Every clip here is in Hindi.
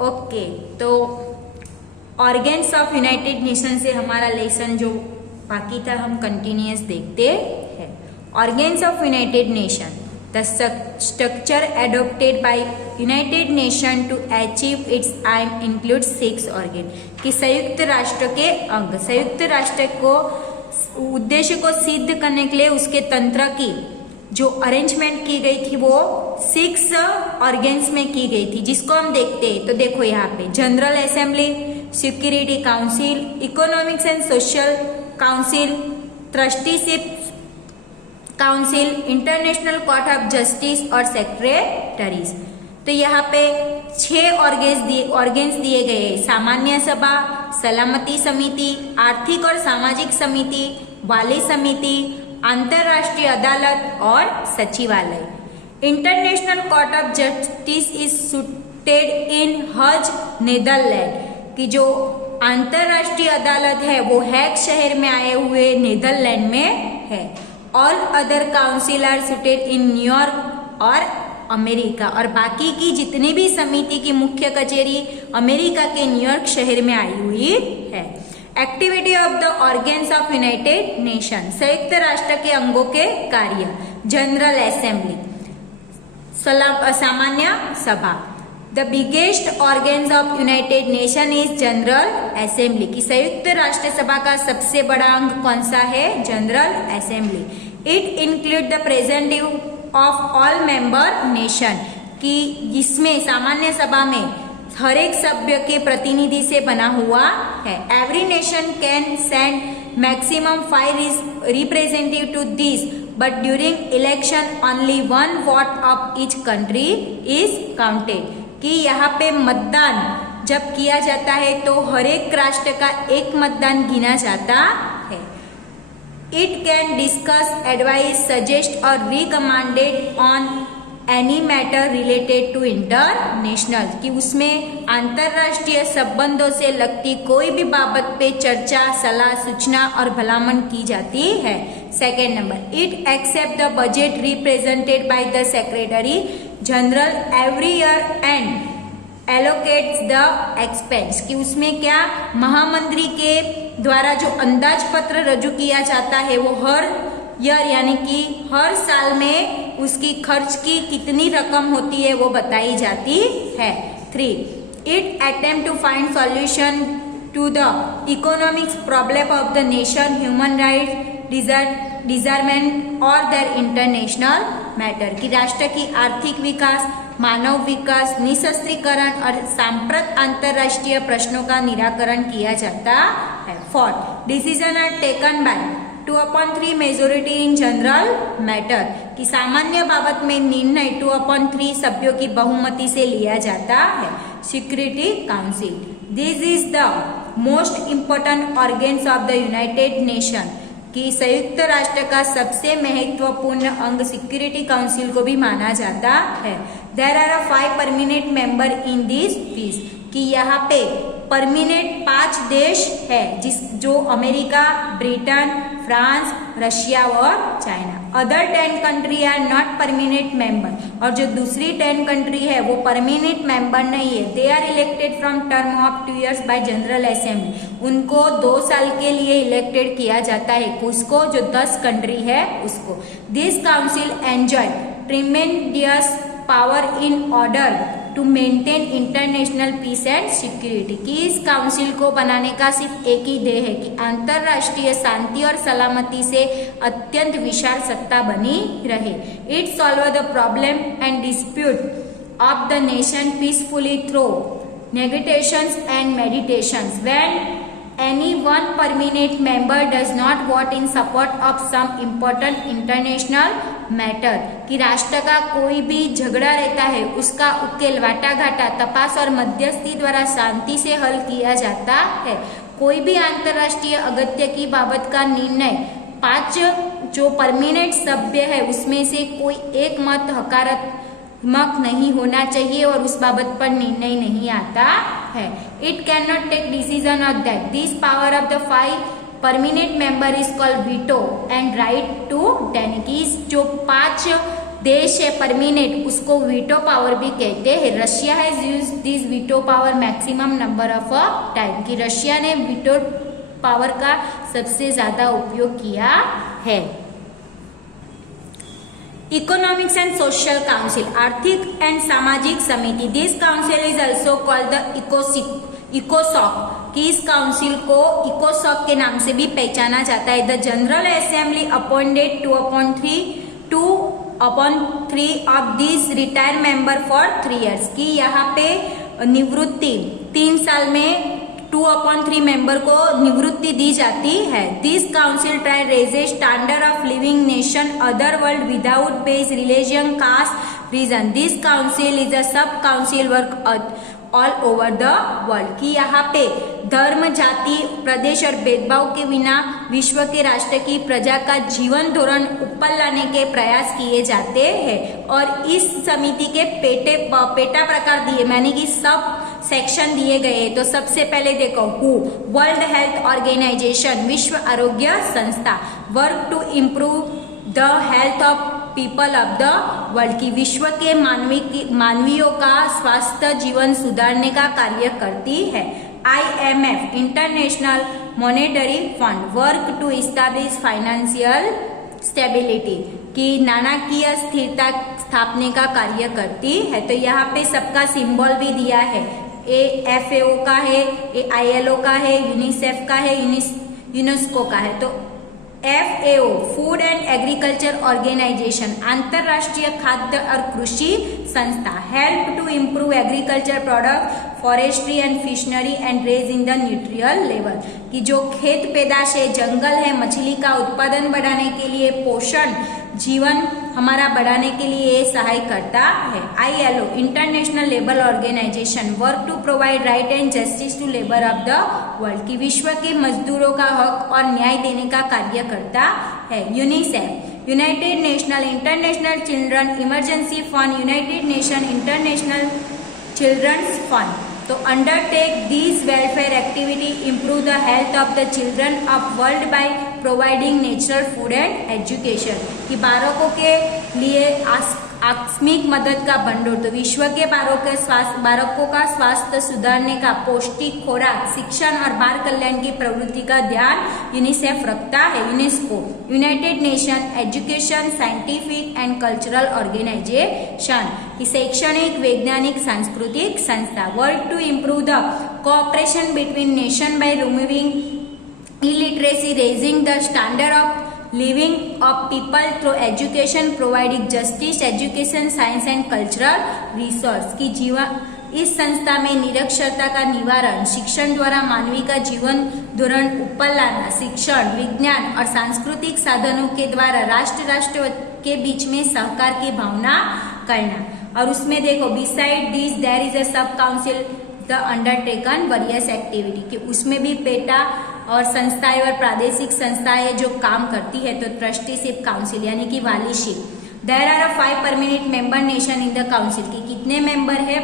ओके, तो ऑर्गेन्स ऑफ यूनाइटेड नेशन से हमारा लेसन जो बाकी था हम कंटिन्यूअस देखते हैं। Organs of United Nation, the structure adopted by United Nation to achieve its aim include 6 organ, कि संयुक्त राष्ट्र के अंग, संयुक्त राष्ट्र को उद्देश्य को सिद्ध करने के लिए उसके तंत्र की जो अरेंजमेंट की गई थी वो 6 ऑर्गेन्स में की गई थी, जिसको हम देखते हैं। तो देखो यहाँ पे general assembly, security council, economics and social council, trusteeship council, international court of justice और सेक्रेटरीज। तो यहाँ पे 6 ऑर्गेन्स दिए गए हैं। सामान्य सभा, सलामती समिति, आर्थिक और सामाजिक समिति, वाली समिति, अंतरराष्ट्रीय अदालत और सचिवालय। International court of justice is seated इन हज, नीदरलैंड, कि जो अंतरराष्ट्रीय अदालत है वो हैग शहर में आए हुए नीदरलैंड में है। All other council are seated in न्यूयॉर्क और अमेरिका, और बाकी की जितनी भी समिति की मुख्य कचेरी अमेरिका के न्यूयॉर्क शहर में आई हुई है। Activity of the organs of United nation, संयुक्त राष्ट्र के अंगों के कार्य, जनरल असेंबली, सामान्य सभा। The biggest organs of United nation is general assembly, की संयुक्त राष्ट्र सभा का सबसे बड़ा अंग कौन सा है? General assembly. It include the representative of all member nation, कि जिसमें सामान्य सभा में हर एक सभ्य के प्रतिनिधि से बना हुआ है। Every nation can send maximum 5 representative to this, but during election only 1 vote of each country is counted, कि यहाँ पे मतदान जब किया जाता है तो हर एक राष्ट्र का एक मतदान गिना जाता है। It can discuss, advice, suggest और recommended on any matter related to international, कि उसमें अंतरराष्ट्रीय संबंधों से लगती कोई भी बाबत पे चर्चा, सलाह, सूचना और भलामण की जाती है। Second number, it accept the budget represented by the secretary general every year and allocates the expense, कि उसमें क्या महामंत्री के द्वारा जो अंदाज पत्र रजू किया जाता है वो हर ईयर यानी कि हर साल में उसकी खर्च की कितनी रकम होती है वो बताई जाती है। 3. It attempt to find solution to the economics problem of the nation, human right, disarmament और देयर इंटरनेशनल मैटर, कि राष्ट्र की आर्थिक विकास, मानव विकास, निशस्त्रीकरण और सांप्रत अंतरराष्ट्रीय प्रश्नों का निराकरण किया जाता है। 4. Decision are taken by 2/3 majority in general matter, कि सामान्य बाबत में निर्णय 2/3 सभ्यों की बहुमति से लिया जाता है। Security council, this is the most important organs of the United nation, कि संयुक्त राष्ट्र का सबसे महत्वपूर्ण अंग सिक्योरिटी काउंसिल को भी माना जाता है। There are 5 permanent member in this piece, कि यहाँ पे परमानेंट 5 देश है, जो अमेरिका, ब्रिटेन, फ्रांस, रशिया और China. Other 10 country are not permanent member, और जो दूसरी 10 कंट्री है वो परमानेंट मेंबर नहीं है। They are elected from term of 2 years by general assembly, उनको 2 साल के लिए इलेक्टेड किया जाता है। उसको जो 10 कंट्री है उसको। This council enjoy tremendous power in order to maintain international peace and security, कि इस काउंसिल को बनाने का सिर्फ एक ही ध्येय है कि अंतरराष्ट्रीय शांति और सलामती से अत्यंत विशाल सत्ता बनी रहे। It solve the problem and dispute of the nation peacefully through negotiations and meditations. When any one permanent member does not vote in support of some important international matter, कि राष्ट्र का कोई भी झगड़ा रहता है उसका उकेल वाटाघाटा, तपास और मध्यस्थी द्वारा शांति से हल किया जाता है। कोई भी अंतरराष्ट्रीय अगत्य की बाबत का निर्णय 5 जो परमानेंट सभ्य है उसमें से कोई एक मत हकारात्मक नहीं होना चाहिए और उस बाबत पर निर्णय नहीं आता है। It can not take decision of that. This power of the 5 permanent member is called veto and right to denies. जो 5 देश है परमिनेट, उसको वीटो पावर भी कहते हैं। Russia has used this veto power maximum number of time, कि रशिया ने वीटो पावर का सबसे ज्यादा उपयोग किया है। इकोनॉमिक्स एंड सोशल काउंसिल, आर्थिक एंड सामाजिक समिति, this council is also called the इकोसॉक, कि इस काउंसिल को इकोसॉक के नाम से भी पहचाना जाता है। The general assembly appointed 2/3 of this retire member for 3 years, कि यहाँ पे निवृत्ति 3 साल में 2/3 मेंबर को निवृत्ति दी जाती है। This council try raises standard of living nation other world without base religion caste region. This council is a sub council work all over the world, कि यहाँ पे धर्म, जाति, प्रदेश और भेदभाव के बिना विश्व के राष्ट्र की प्रजा का जीवन धोरण ऊपर लाने के प्रयास किए जाते हैं। और इस समिति के पेटा प्रकार दिए, माने कि सब सेक्शन दिए गए। तो सबसे पहले देखो, हु, वर्ल्ड हेल्थ ऑर्गेनाइजेशन, विश्व आरोग्य संस्था, work to improve the health of people of the world, की विश्व के मानवियों का स्वास्थ्य जीवन सुधारने का कार्य करती है। IMF, international monetary fund, work to establish financial stability, की नाणाकीय स्थिरता स्थापने का कार्य करती है। तो यहाँ पे सबका सिंबल भी दिया है, FAO का है, ILO का है, यूनिसेफ का है, यूनेस्को का है। तो FAO, food and agriculture organization, अंतरराष्ट्रीय खाद्य और कृषि संस्था, help to improve agriculture product, forestry and fishery and raise in the nutritional level, कि जो खेत पैदाश है, जंगल है, मछली का उत्पादन बढ़ाने के लिए, पोषण जीवन हमारा बढ़ाने के लिए सहाय करता है। ILO, international labour organization, work to provide right and justice to labour of the world, की विश्व के मजदूरों का हक और न्याय देने का कार्य करता है। UNICEF, united national international children emergency fund, united nation international children's fund, to undertake this welfare activity improve the health of the children of world by providing natural food and education, कि बालकों के लिए आकस्मिक मदद का भंडार, तो विश्व के बालकों का स्वास्थ्य सुधारने का पौष्टिक खुराक, शिक्षण और बाल कल्याण की प्रवृत्ति का ध्यान यूनिसेफ रखता है। UNESCO, United Nation education scientific and cultural organization, की शैक्षणिक वैज्ञानिक सांस्कृतिक संस्था, work to improve the cooperation between nation by removing illiteracy, raising the standard of living of people through education, providing justice, education, science and cultural resource, की जीवन इस संस्था में निरक्षरता का निवारण, शिक्षण द्वारा मानवी का जीवन धोरण ऊपर लाना, शिक्षण, विज्ञान और सांस्कृतिक साधनों के द्वारा राष्ट्र के बीच में सहकार की भावना करना। और उसमें देखो, beside this there is a sub council the undertaken various activity, कि उसमें भी पेटा और संस्थाएं और प्रादेशिक संस्थाएं जो काम करती है। तो ट्रस्टीशिप काउंसिल यानी कि वालीशिप। There are 5 permanent member nation in the council, की कितने मेंबर है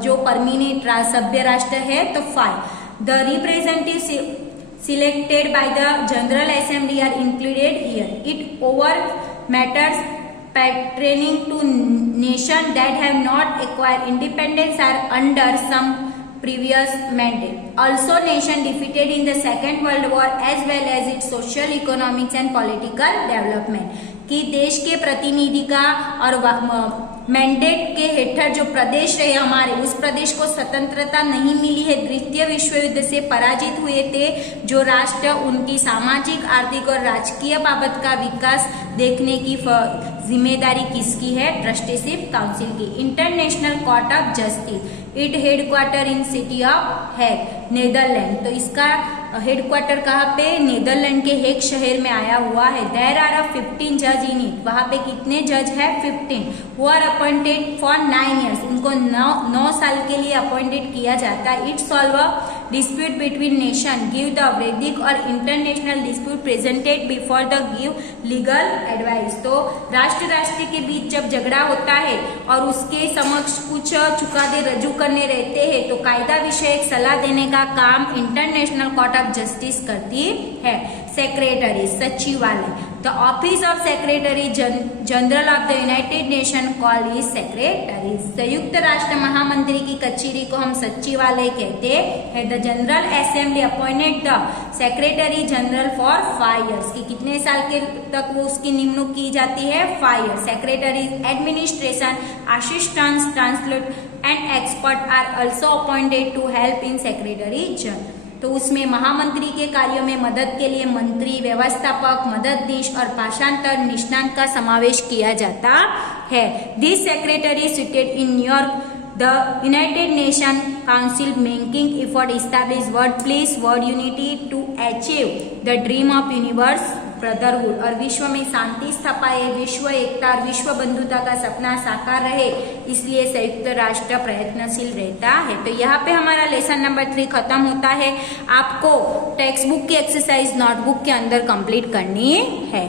जो परमिनेंट सभ्य राष्ट्र है, तो 5। The representative selected by the general assembly are included here. It over matters pertaining to nation that have not acquired independence are under some previous mandate. Also, nation defeated in the Second World War as well as its social, economics and political development, कि देश के प्रतिनिधि का और मैंडेट के हेठर जो प्रदेश रहे हमारे, उस प्रदेश को स्वतंत्रता नहीं मिली है, द्वितीय विश्व युद्ध से पराजित हुए थे जो राष्ट्र, उनकी सामाजिक, आर्थिक और राजकीय बाबत का विकास देखने की जिम्मेदारी किसकी है? ट्रस्टीशिप काउंसिल की। International court of justice, it headquarter in city of Hague, Netherland, तो इसका हेडक्वार्टर कहाँ पे? नेदरलैंड के हेग शहर में आया हुआ है। देयर आर 15 जज इन इट, वहां पे कितने जज है? 15, who are appointed for 9 years, उनको 9 साल के लिए अपॉइंटेड किया जाता है। It solve a dispute between nation, give the वैदिक और international dispute presented before the give legal advice, तो राष्ट्र के बीच जब झगड़ा होता है और उसके समक्ष कुछ चुकादे रजू करने रहते हैं, तो कायदा विषयक सलाह देने का काम इंटरनेशनल कोर्ट ऑफ जस्टिस करती है। सेक्रेटरी, सचिवालय, the office of secretary general of the United nation call is secretary. संयुक्त राष्ट्र महामंत्री की कचेरी को हम सचिवालय कहते हैं। The general assembly appointed the secretary general for 5 years, कि कितने साल के तक वो उसकी नियुक्ति की जाती है, 5 years। Secretary administration, assistants, translate and expert are also appointed to help in secretary general. तो उसमें महामंत्री के कार्यों में मदद के लिए मंत्री, व्यवस्थापक, मददनीश और भाषांतर निष्णात का समावेश किया जाता है। This secretary seated in New York the United Nation council making effort establish world peace, world unity to achieve the dream of universe brotherhood, और विश्व में शांति स्थापाए, विश्व एकता और विश्व बंधुता का सपना साकार रहे, इसलिए संयुक्त राष्ट्र प्रयत्नशील रहता है। तो यहाँ पे हमारा लेसन नंबर 3 खत्म होता है। आपको टेक्स्ट बुक की एक्सरसाइज नोटबुक के अंदर कंप्लीट करनी है।